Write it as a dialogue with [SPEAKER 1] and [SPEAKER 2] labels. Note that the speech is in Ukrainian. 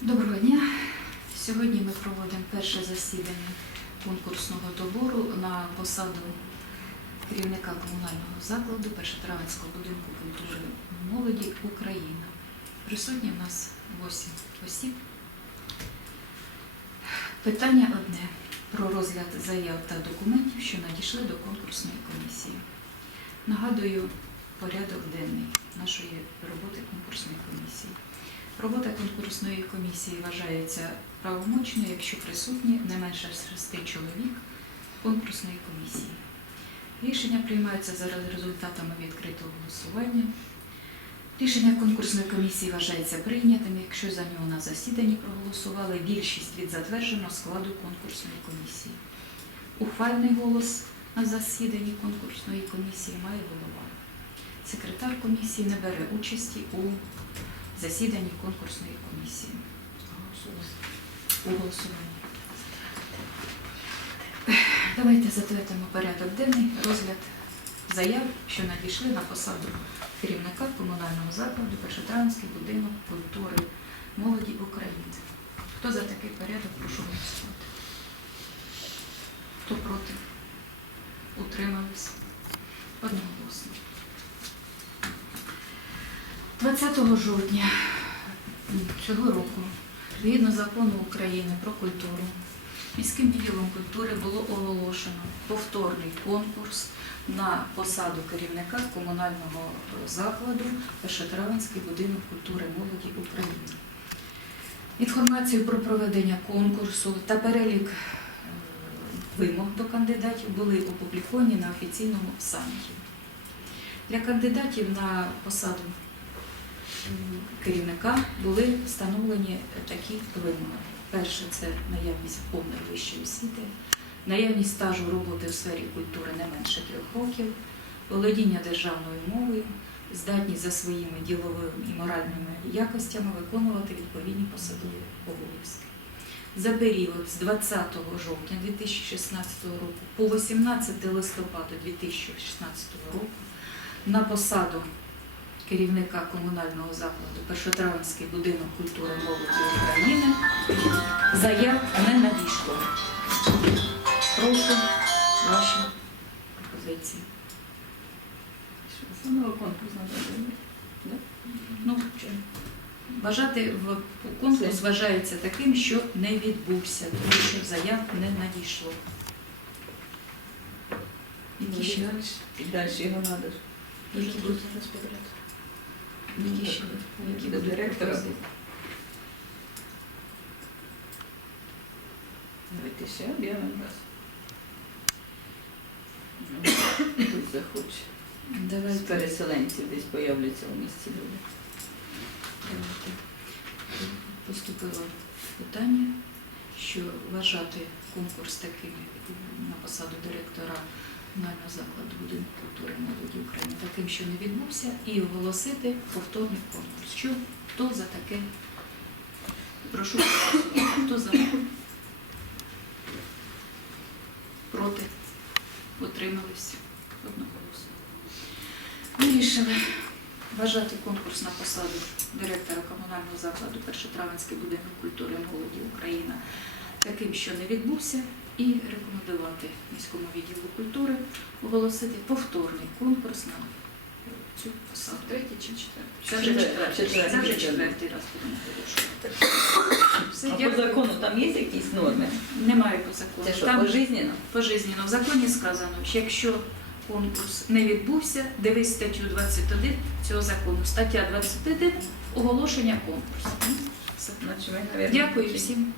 [SPEAKER 1] Доброго дня. Сьогодні ми проводимо перше засідання конкурсного добору на посаду керівника комунального закладу Першотравенського будинку культури молоді Україна. Присутні в нас 8 осіб. Питання одне про розгляд заяв та документів, що надійшли до конкурсної комісії. Нагадую порядок денний нашої роботи конкурсної комісії. Робота конкурсної комісії вважається правомочною, якщо присутні не менше шести чоловік конкурсної комісії. Рішення приймаються за результатами відкритого голосування. Рішення конкурсної комісії вважається прийнятим, якщо за нього на засіданні проголосували більшість від затвердженого складу конкурсної комісії. Ухвальний голос на засіданні конкурсної комісії має голова. Секретар комісії не бере участі у засіданні конкурсної комісії. У голосуванні. Давайте затвердимо порядок денний розгляд заяв, що надійшли на посаду керівника комунального закладу Першотравенський будинок культури молоді України. Хто за такий порядок, прошу голосувати. Хто проти? Утримались? Одноголосно. 20 жовтня цього року, згідно закону України про культуру, міським відділом культури було оголошено повторний конкурс на посаду керівника комунального закладу Першотравенський будинок культури молоді України. Інформацію про проведення конкурсу та перелік е, вимог до кандидатів були опубліковані на офіційному сайті. Для кандидатів на посаду керівника були встановлені такі вимоги. Перше це наявність повної вищої освіти, наявність стажу роботи у сфері культури не менше трьох років, володіння державною мовою, здатність за своїми діловими і моральними якостями виконувати відповідні посадові обов'язки. За період з 20 жовтня 2016 року по 18 листопада 2016 року на посаду керівника комунального закладу Першотравенський будинок культури молоді України заяв не надійшло. Прошу ваші пропозиції.
[SPEAKER 2] Самого конкурсу надо
[SPEAKER 1] Ну, Бажати в конкурс вважається таким, що не відбувся, тому що заяв не надійшло.
[SPEAKER 2] І далі його треба.
[SPEAKER 1] які будуть, які ще, які
[SPEAKER 2] До директора.
[SPEAKER 1] пропозиції?
[SPEAKER 2] Давайте ще об'явимо раз. Тут захоче. З переселенців десь появляться у місті люди.
[SPEAKER 1] Давайте. Поступило питання, що вважати конкурс таким на посаду директора комунального закладу будинку культури молоді України таким, що не відбувся, і оголосити повторний конкурс. Що хто за таке? Прошу, хто за? Проти? Утримались? Одноголосно. Вирішили вважати конкурс на посаду директора комунального закладу Першотравенський будинок культури молоді Україна таким, що не відбувся, і рекомендувати міському відділу культури оголосити повторний конкурс на цю посаду.
[SPEAKER 2] Третій чи четвертий?
[SPEAKER 1] Це вже четвертий. Раз будемо оголошувати.
[SPEAKER 2] А по закону там є якісь норми?
[SPEAKER 1] Немає по закону.
[SPEAKER 2] Це що,
[SPEAKER 1] Там
[SPEAKER 2] пожизненно?
[SPEAKER 1] пожизненно. В законі сказано, що якщо конкурс не відбувся, дивись статтю 21 цього закону. Стаття 21 оголошення конкурсу. Дякую всім.